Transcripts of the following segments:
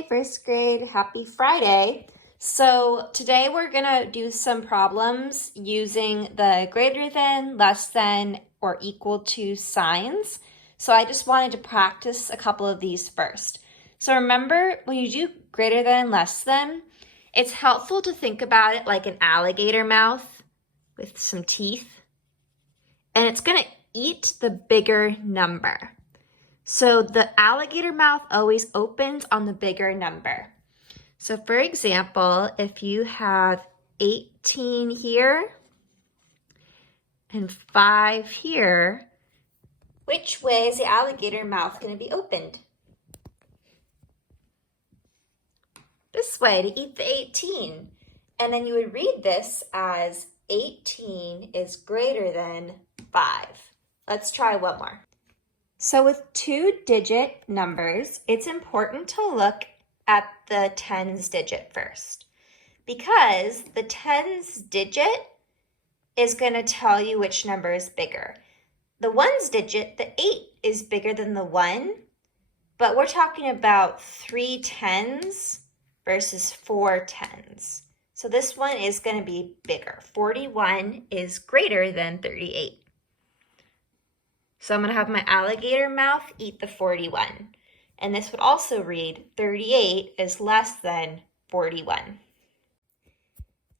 Hey, first grade, happy Friday. So today we're gonna do some problems using the greater than, less than, or equal to signs. So I just wanted to practice a couple of these first. So remember, when you do greater than, less than, it's helpful to think about it like an alligator mouth with some teeth. And it's gonna eat the bigger number. So the alligator mouth always opens on the bigger number. So for example, if you have 18 here and 5 here, which way is the alligator mouth going to be opened? This way, to eat the 18. And then you would read this as 18 is greater than 5. Let's try one more. So with 2-digit numbers, it's important to look at the tens digit first, because the tens digit is going to tell you which number is bigger. The ones digit, the 8, is bigger than the 1, but we're talking about 3 tens versus 4 tens. So this one is going to be bigger. 41 is greater than 38. So I'm going to have my alligator mouth eat the 41. And this would also read 38 is less than 41.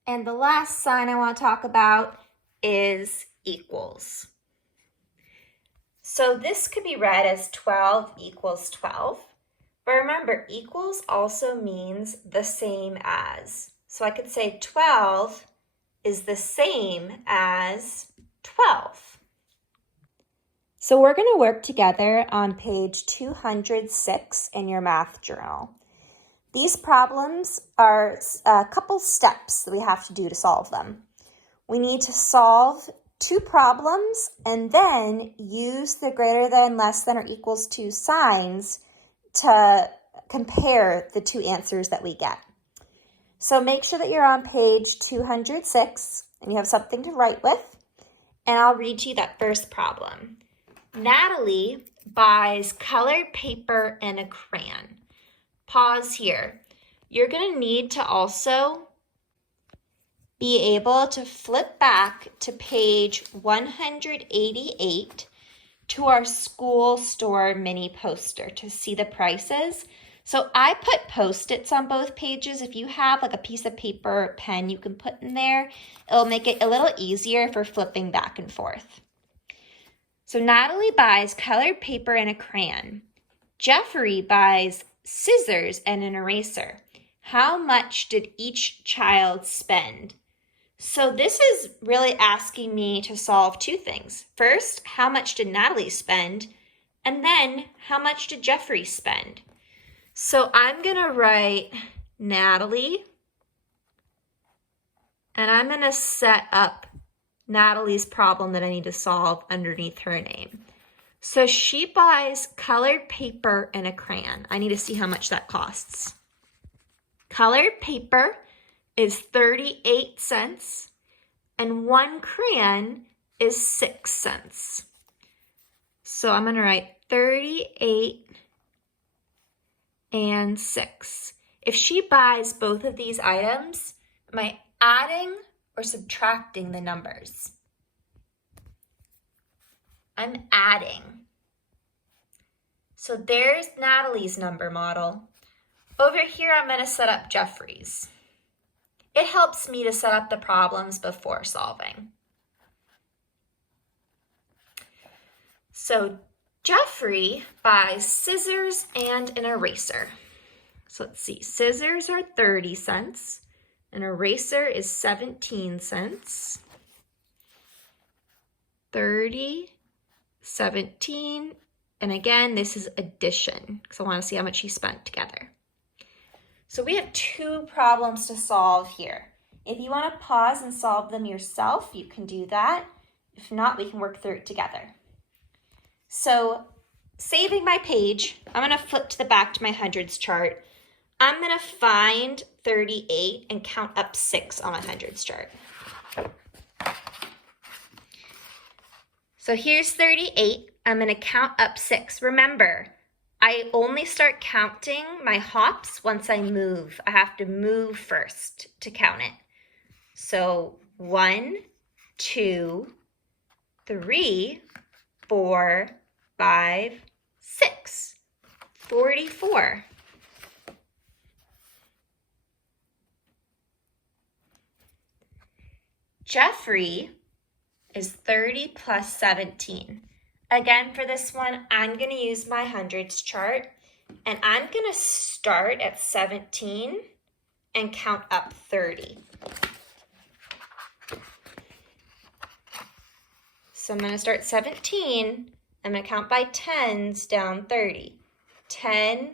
And the last sign I want to talk about is equals. So this could be read as 12 equals 12. But remember, equals also means the same as. So I could say 12 is the same as 12. So we're going to work together on page 206 in your math journal. These problems are a couple steps that we have to do to solve them. We need to solve 2 problems and then use the greater than, less than, or equals to signs to compare the 2 answers that we get. So make sure that you're on page 206 and you have something to write with, and I'll read to you that first problem. Natalie buys colored paper and a crayon. Pause here. You're going to need to also be able to flip back to page 188 to our school store mini poster to see the prices. So I put Post-its on both pages. If you have like a piece of paper or pen you can put in there, it'll make it a little easier for flipping back and forth. So Natalie buys colored paper and a crayon. Jeffrey buys scissors and an eraser. How much did each child spend? So this is really asking me to solve 2 things. First, how much did Natalie spend? And then, how much did Jeffrey spend? So I'm going to write Natalie, and I'm going to set up Natalie's problem that I need to solve underneath her name. So she buys colored paper and a crayon. I need to see how much that costs. Colored paper is 38 cents and 1 crayon is 6 cents. So I'm going to write 38 and 6. If she buys both of these items, am I adding or subtracting the numbers? I'm adding. So there's Natalie's number model. Over here, I'm going to set up Jeffrey's. It helps me to set up the problems before solving. So Jeffrey buys scissors and an eraser. So let's see, scissors are 30 cents. An eraser is 17 cents. 30, 17, and again, this is addition because I want to see how much he spent together. So we have 2 problems to solve here. If you want to pause and solve them yourself, you can do that. If not, we can work through it together. So saving my page, I'm going to flip to the back to my hundreds chart. I'm going to find 38 and count up 6 on my hundreds chart. So here's 38. I'm going to count up 6. Remember, I only start counting my hops once I move. I have to move first to count it. So 1, 2, 3, 4, 5, 6, 44. Jeffrey is 30 plus 17. Again, for this one, I'm going to use my hundreds chart, and I'm going to start at 17 and count up 30. So I'm going to start 17. I'm going to count by tens down 30. 10,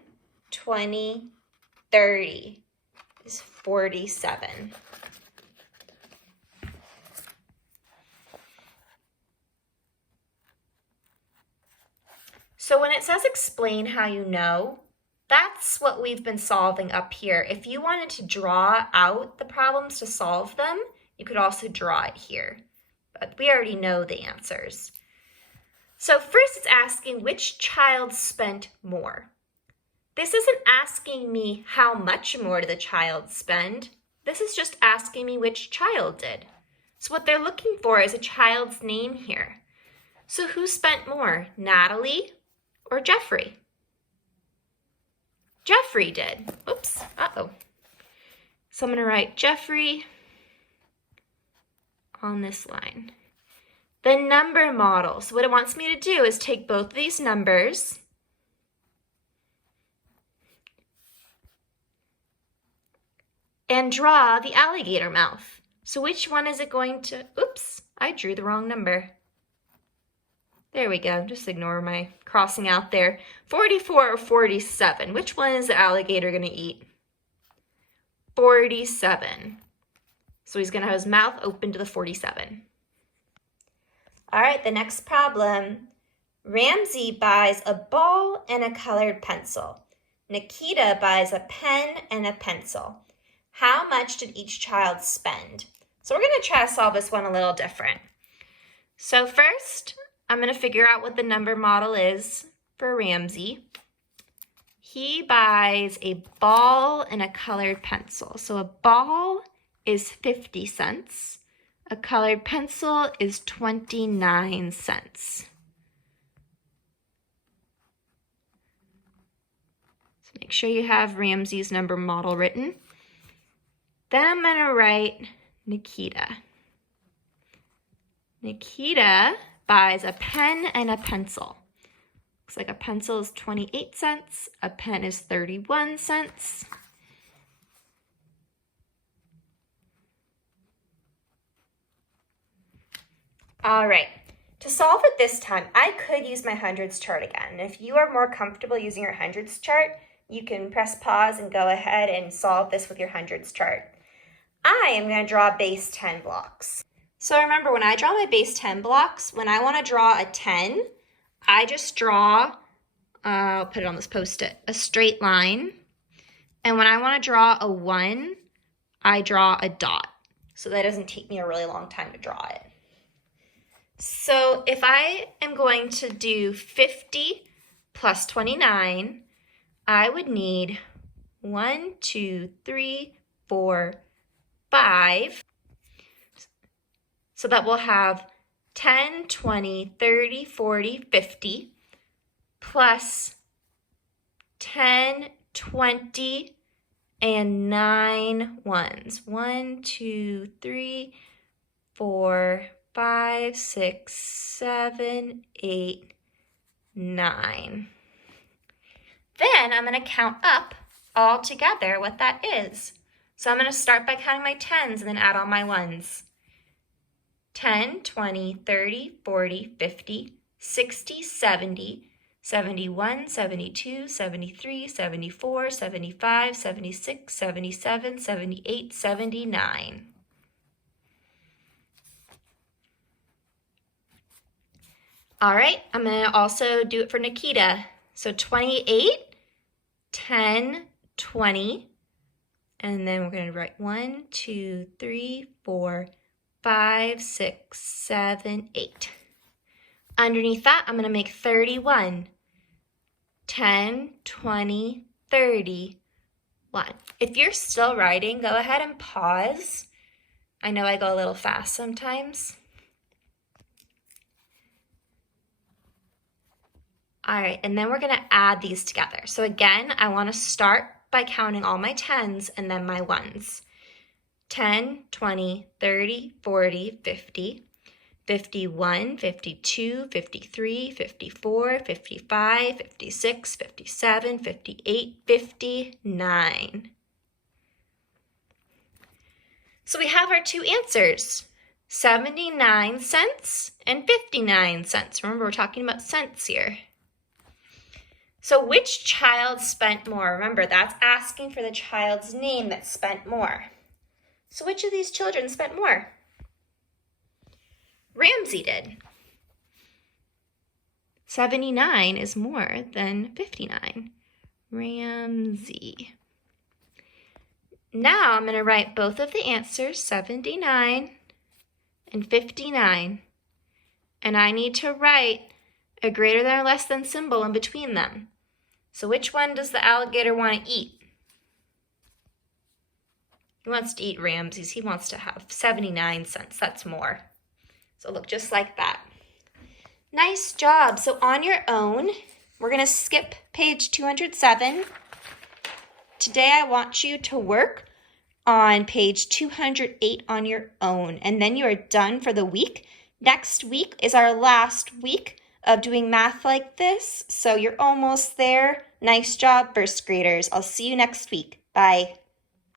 20, 30 is 47. So when it says explain how you know, that's what we've been solving up here. If you wanted to draw out the problems to solve them, you could also draw it here. But we already know the answers. So first it's asking which child spent more. This isn't asking me how much more did the child spend. This is just asking me which child did. So what they're looking for is a child's name here. So who spent more, Natalie or Jeffrey? Jeffrey did. Oops, uh-oh. So I'm going to write Jeffrey on this line. The number model. So what it wants me to do is take both of these numbers and draw the alligator mouth. So which one is it going to, oops, I drew the wrong number. There we go, just ignore my crossing out there. 44 or 47, which one is the alligator gonna eat? 47. So he's gonna have his mouth open to the 47. All right, the next problem. Ramsey buys a ball and a colored pencil. Nikita buys a pen and a pencil. How much did each child spend? So we're gonna try to solve this one a little different. So first, I'm gonna figure out what the number model is for Ramsey. He buys a ball and a colored pencil. So a ball is 50 cents. A colored pencil is 29 cents. So make sure you have Ramsey's number model written. Then I'm gonna write Nikita. Nikita buys a pen and a pencil. Looks like a pencil is 28 cents, a pen is 31 cents. All right, to solve it this time, I could use my hundreds chart again. If you are more comfortable using your hundreds chart, you can press pause and go ahead and solve this with your hundreds chart. I am going to draw base 10 blocks. So remember, when I draw my base 10 blocks, when I want to draw a 10, I just draw, I'll put it on this Post-it, a straight line. And when I want to draw a 1, I draw a dot. So that doesn't take me a really long time to draw it. So if I am going to do 50 plus 29, I would need 1, 2, 3, 4, 5. So that we'll have 10, 20, 30, 40, 50, plus 10, 20, and 9 ones. 1, 2, 3, 4, 5, 6, 7, 8, 9. Then I'm going to count up all together what that is. So I'm going to start by counting my tens and then add all my ones. 10, 20, 30, 40, 50, 60, 70, 71, 72, 73, 74, 75, 76, 77, 78, 79. All right, I'm going to also do it for Nikita. So 28, 10, 20, and then we're going to write 1, 2, 3, 4, 5, 6, 7, 8. Underneath that, I'm going to make 31. 10, 20, 30, 1. If you're still writing, go ahead and pause. I know I go a little fast sometimes. All right, and then we're gonna add these together. So again, I wanna start by counting all my 10s and then my 1s. 10, 20, 30, 40, 50, 51, 52, 53, 54, 55, 56, 57, 58, 59. So we have our two answers, 79 cents and 59 cents. Remember, we're talking about cents here. So which child spent more? Remember, that's asking for the child's name that spent more. So which of these children spent more? Ramsey did. 79 is more than 59. Ramsey. Now I'm going to write both of the answers, 79 and 59. And I need to write a greater than or less than symbol in between them. So which one does the alligator want to eat? He wants to eat Ramsey's. He wants to have 79 cents. That's more. So look just like that. Nice job. So on your own, we're going to skip page 207. Today I want you to work on page 208 on your own, and then you are done for the week. Next week is our last week of doing math like this, so you're almost there. Nice job, first graders. I'll see you next week. Bye.